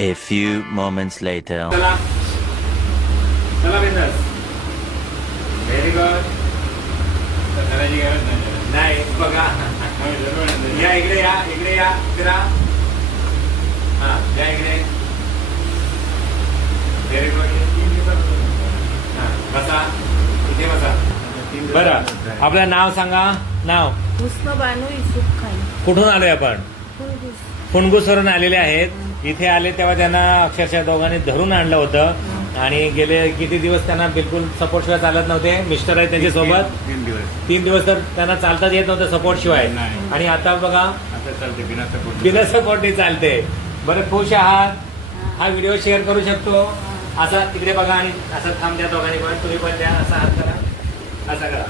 A few moments later. चला चला बिंदास. Very good. करायची गरज नाही. नाही बघा या इकडे या फिरा. हा या इकडे. Very good. हा बसा इथे बसा. बरं आपलं नाव सांगा. नाव हुस्न बानू युसुफ खान. कुठून आलोय आपण? फुलगुस. फुणगुसवरून आलेले आहेत. इथे आले तेव्हा त्यांना अक्षरशः दोघांनी धरून आणलं होतं आणि गेले किती दिवस त्यांना बिलकुल सपोर्ट शिवाय चालत नव्हते. मिस्टर आहे त्यांच्यासोबत. 3 3 दिवस दिवस तर त्यांना चालताच येत नव्हतं सपोर्ट शिवाय. नाही. आणि आता बघा आता चालते बिना सपोर्ट. बिना सपोर्टने चालते. बरं खुश आहात. हा व्हिडिओ शेअर करू शकतो. असा तिकडे बघा आणि असं थांब द्या दोघांनी पण. तुम्ही पण द्या. असा हात करा. असा करा.